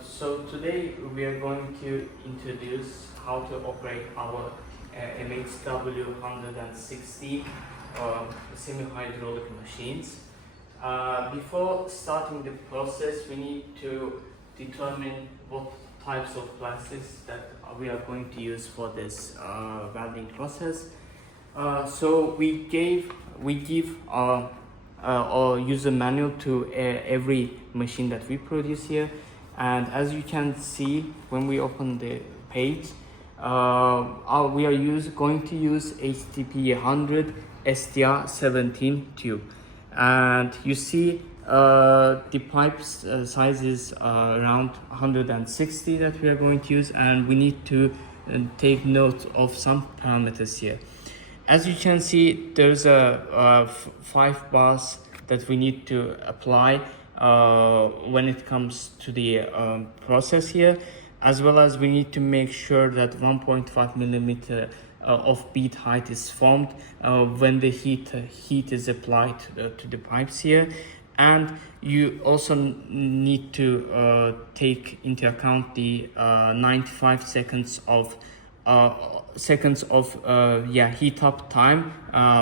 So today we are going to introduce how to operate our MHW 160 semi-hydraulic machines. Before starting the process, we need to determine what types of plastics that we are going to use for this welding process. So we give our user manual to every machine that we produce here, and as you can see when we open the page, we are going to use HDPE 100 STR17 tube, and you see the pipes size is around 160 that we are going to use, and we need to take note of some parameters here. As you can see, there's a 5 bars that we need to apply when it comes to the process here, as well as we need to make sure that 1.5 millimeter of bead height is formed when the heat is applied to the pipes here. And you also need to take into account the 95 seconds of heat up time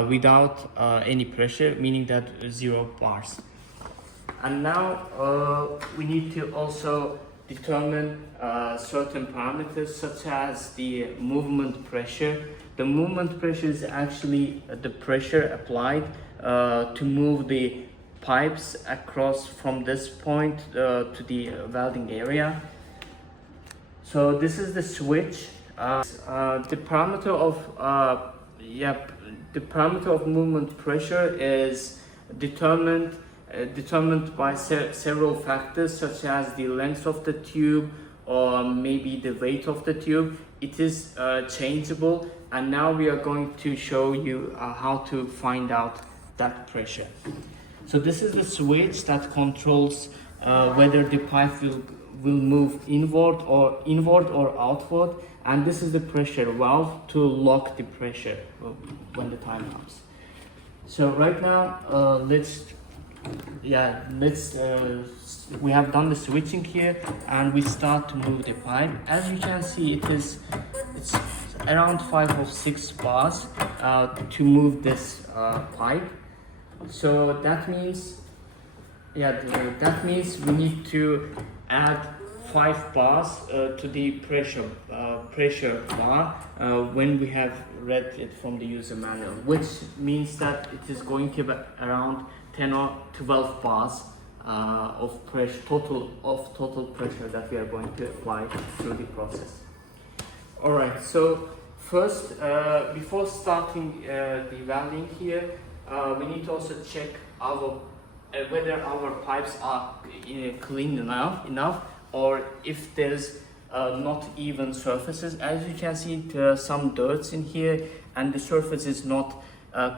without any pressure, meaning that 0 bars. And now we need to also determine certain parameters such as the movement pressure. The movement pressure is actually the pressure applied to move the pipes across from this point to the welding area. So this is the switch. The parameter of movement pressure is determined by several factors, such as the length of the tube or maybe the weight of the tube. It is changeable, and now we are going to show you how to find out that pressure. So this is the switch that controls whether the pipe will move inward or outward, and this is the pressure valve to lock the pressure when the time comes. So right now we have done the switching here, and we start to move the pipe. As you can see, it's around 5 or 6 bars to move this pipe. So that means we need to add 5 bars to the pressure bar when we have read it from the user manual, which means that it is going to be around 10 or 12 bars of total pressure that we are going to apply through the process. Alright, so first, before starting the welding here, we need to also check whether our pipes are clean enough, or if there's not even surfaces. As you can see, there are some dirts in here, and the surface is not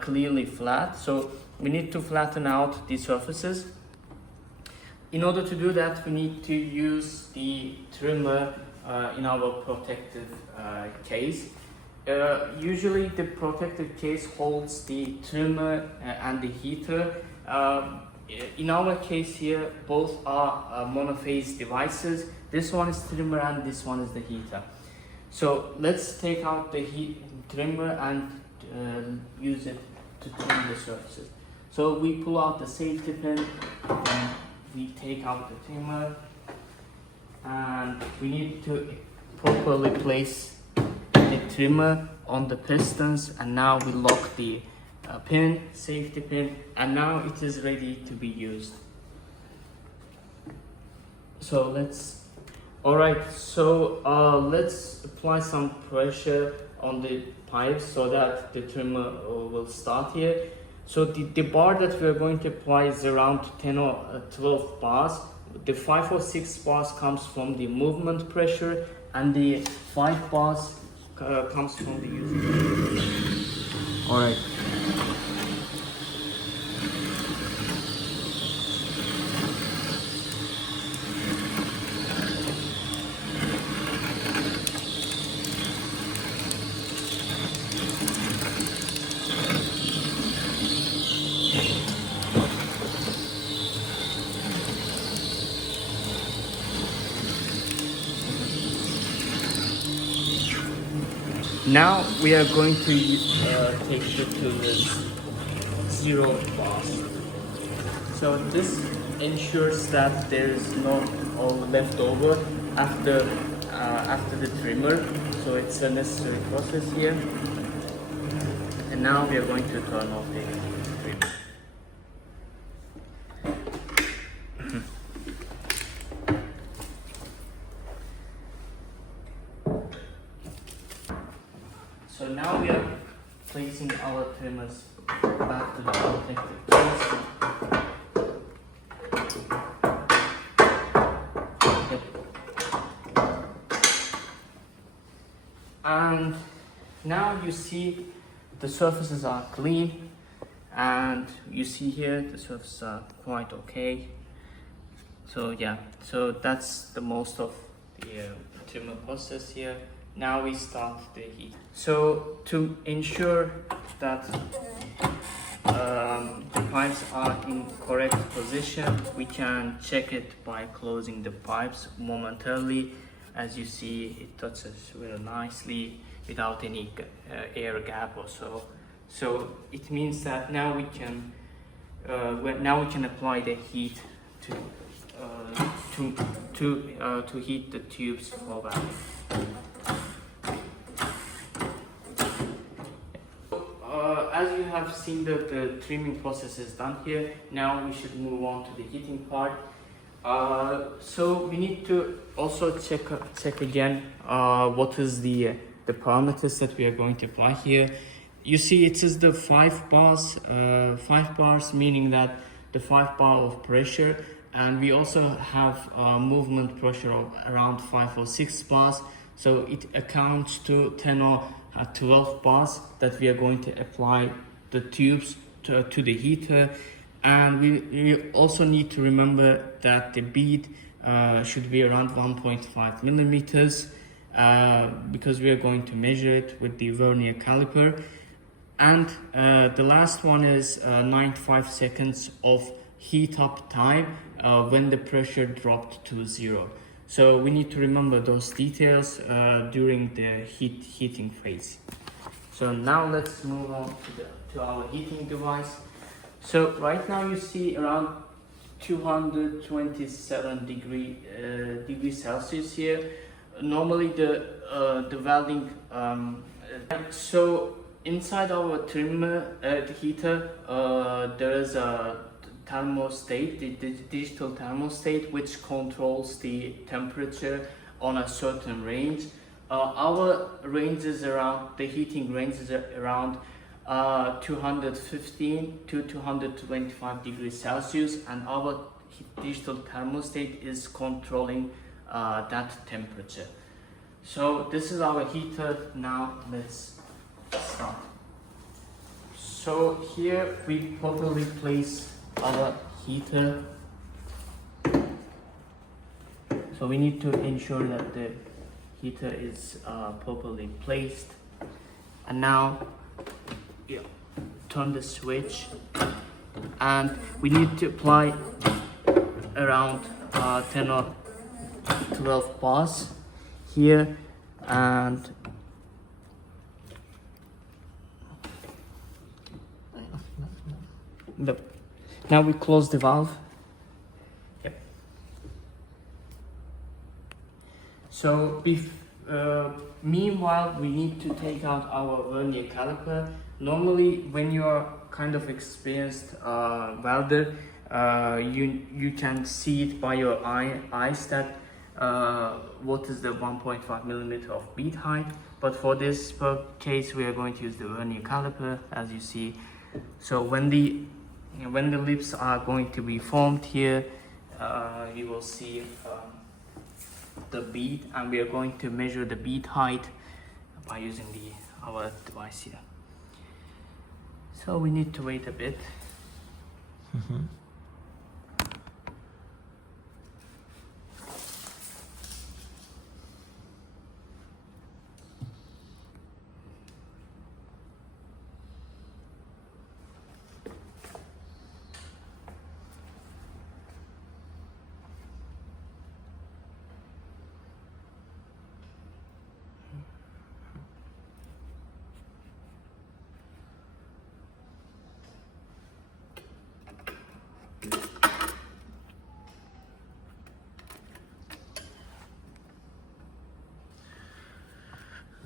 clearly flat, so we need to flatten out the surfaces. In order to do that, we need to use the trimmer in our protective case. Usually the protective case holds the trimmer and the heater. In our case here, both are monophase devices. This one is trimmer and this one is the heater. So let's take out the trimmer and use it to trim the surfaces. So we pull out the safety pin, then we take out the trimmer, and we need to properly place the trimmer on the pistons, and now we lock the safety pin, and now it is ready to be used. So let's apply some pressure on the pipes so that the trimmer will start here. So the bar that we are going to apply is around 10 or 12 bars. The 5 or 6 bars comes from the movement pressure, and the 5 bars comes from the user. Alright. Now we are going to take it to this 0 pass. So this ensures that there is no all left over after the trimmer. So it's a necessary process here. And now we are going to turn off the trimmer. So now we are placing our trimmers back to the protective place. And now you see the surfaces are clean, and you see here the surfaces are quite okay. So yeah, so that's the most of the trimmer process here. Now we start the heat. So to ensure that the pipes are in correct position, we can check it by closing the pipes momentarily. As you see, it touches very nicely without any air gap or so. So it means that now we can apply the heat to heat the tubes for welding. As you have seen the trimming process is done here, now we should move on to the heating part. So we need to also check again what is the parameters that we are going to apply here. You see it is the 5 bars, 5 bars meaning that the 5 bar of pressure, and we also have movement pressure of around 5 or 6 bars. So it accounts to 10 or 12 bars that we are going to apply the tubes to the heater. And we also need to remember that the bead should be around 1.5 millimeters because we are going to measure it with the vernier caliper. And the last one is 95 seconds of heat up time when the pressure dropped to 0. So we need to remember those details during the heating phase. So now let's move on to our heating device. So right now you see around 227 degrees Celsius here. Normally the welding. So inside our trimmer, the heater, there is a thermostat, the digital thermostat, which controls the temperature on a certain range. Our range is around, the heating range is around 215 to 225 degrees Celsius, and our digital thermostat is controlling that temperature. So this is our heater. Now let's start. So here we properly place our heater. So we need to ensure that the heater is properly placed. And now turn the switch, and we need to apply around 10 or 12 bars here, and now we close the valve. Yep. So meanwhile we need to take out our vernier caliper. Normally when you are kind of experienced welder, you can see it by your eyes that what is the 1.5 millimeter of bead height, but for this case we are going to use the vernier caliper, as you see. So when the lips are going to be formed here, you will see the bead, and we are going to measure the bead height by using our device here. So we need to wait a bit.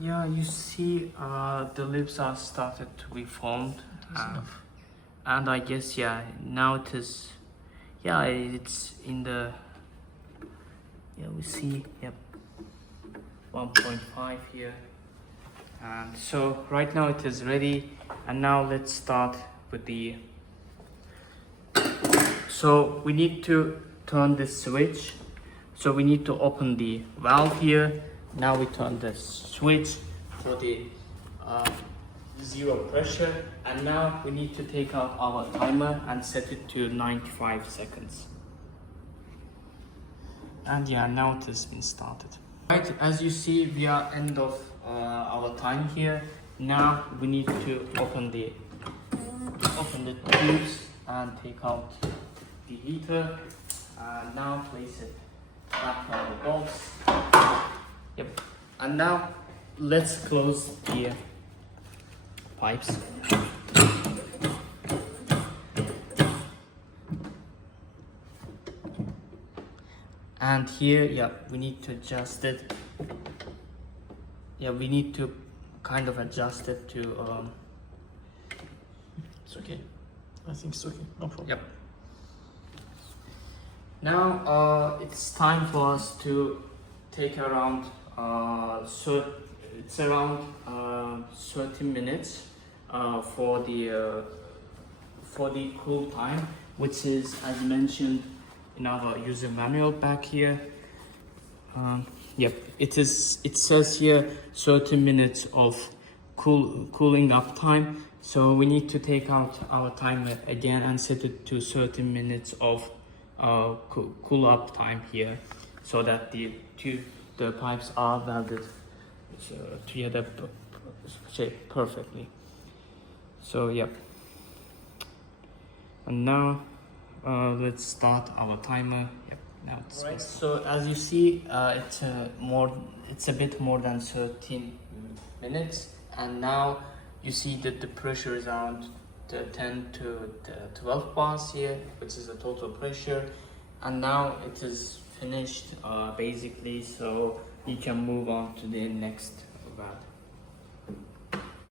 Yeah, you see, the lips are started to be formed, and I guess yeah, now it is, yeah, it's in the, yeah, we see, yep, 1.5 here, and so right now it is ready, and now let's start with the. So we need to turn this switch. So we need to open the valve here. Now we turn the switch for the zero pressure, and now we need to take out our timer and set it to 95 seconds. And yeah, now it has been started. Right, as you see, we are end of our time here. Now we need to open the tubes and take out the heater. Now place it back on the box. Yep. And now let's close the pipes. And here, yeah, we need to adjust it. Yeah, we need to kind of adjust it to. It's okay. I think it's okay. No problem. Yep. Now it's time for us to take around. So it's around 30 minutes for the cool time, which is as mentioned in our user manual back here. Yep, it says here 30 minutes of cooling up time. So we need to take out our timer again and set it to 30 minutes of cool up time here, so that the pipes are welded together perfectly. So yep. And now let's start our timer. Yep. Now it's right. So as you see, it's a bit more than 13 minutes, and now you see that the pressure is around 10 to 12 bars here, which is the total pressure. And now it is finished basically, so you can move on to the next valve.